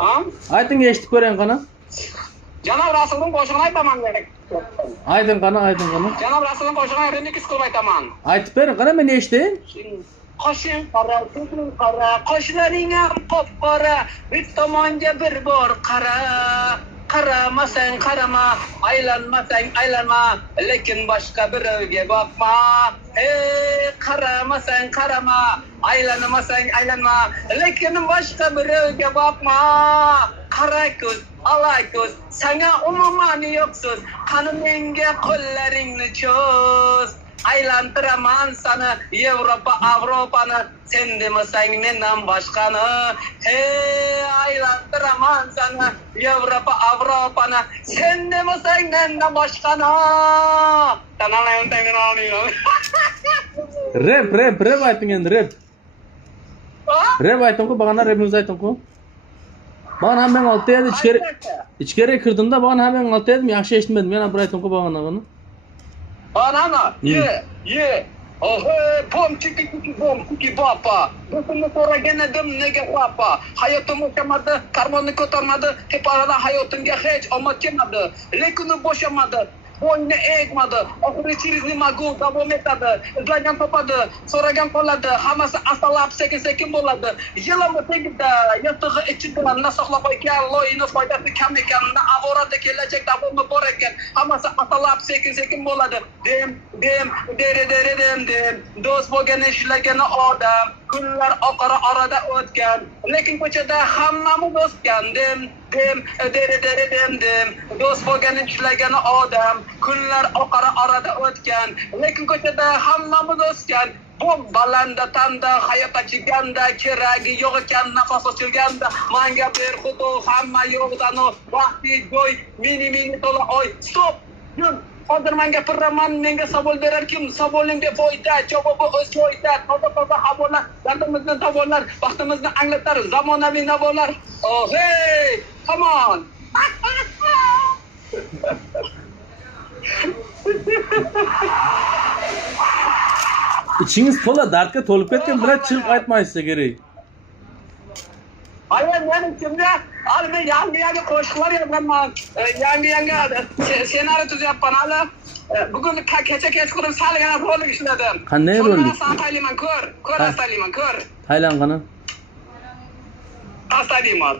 Ha? Ayting eshitib ko'ring qani. Janob Rasulning qo'shig'ini aytaman dedik. Ayting qani. Janob Rasulning qo'shig'ini remix qilib aytaman. Aytib bering qani, men eshitayin. Qoshing qora, ko'zing qora, qoshlaring ham qop-qora, bir tomonga bir bor qara. Qaramasang qarama, aylanmasang aylanma, lekin boshqa birovga boqma. Qaramasang qarama, aylanmasang aylanma, lekin boshqa birovga boqma. Qara ko'z, ala ko'z, sanga umuman yo'qsiz, qani menga qo'llaringni cho'z. Aylantiraman sana Yevropa, Avrupani, sen demasang mendan boshqani. Aylantiraman sana Yevropa, Avrupani, sen demasang mendan boshqani. Rap ayting endi, rap. Rap ayting-ku, bag'ana rapingizni ayting-ku. Bag'ana hamma olti edi, ichkariga kirdimda, bag'ana hamma olti edim, yaxshi eshitmadim. Yana bir ayting-ku bag'ana buni. Banana, yeah. Oh, hey, bom, tiki bapa. Do'stimni so'ragan edim, nega xafa? Hayotim o'shamadi, karmonni ko'tarmadi, teparada hayotimga hech omad kelmadi. Lekin u bo'shamadi. Bo'yni egmadi, oxiri chirizli magu davom etadi. Izlagan topadi, so'ragan qoladi, hammasi astalab sekin bo'ladi. Yilami tegida, yastig'i ichida, nasoqlab ekan, loyini foydasi kam ekan, avorada kelajak davomi bor ekan, hammasi astalab sekin bo'ladi. Dem, do'st bo'lgan ishlagan odam, kunlar oqara orada o'tgan, lekin ko'chada hammamiz o'sgan. Dem, do'st bo'lgan ishlagan odam, kunlar oqara orada o'tgan, lekin ko'chada hammamiz o'sgan. Balanda tanda, hayot achiganda, keragi yo'q ekan, nafas ochilganda, menga ber xudo, hamma yo'qdanu, vaqti joy, mini to'la oy. Stop! Yur! Hozir menga gapiraman, menga savol berar kim? Savoling befoyda, javobi o'z joyida. Toza havolar, dardimizni davolar, vaqtimizni anglatar, zamonaviy navolar. Oh hey, come on. İçiniz to'la dardga to'lib ketgan bilan chiqib aytmaysiz kerak. Ayol men kimda alba yangi qo'shiqlar yozaman. Yangi ssenariy tuzyapman hali. Bugun kecha kechqurun salgina rolik ishladim. Qanday rolik? Asayliman, ko'r. Taylan qani? Asayliman.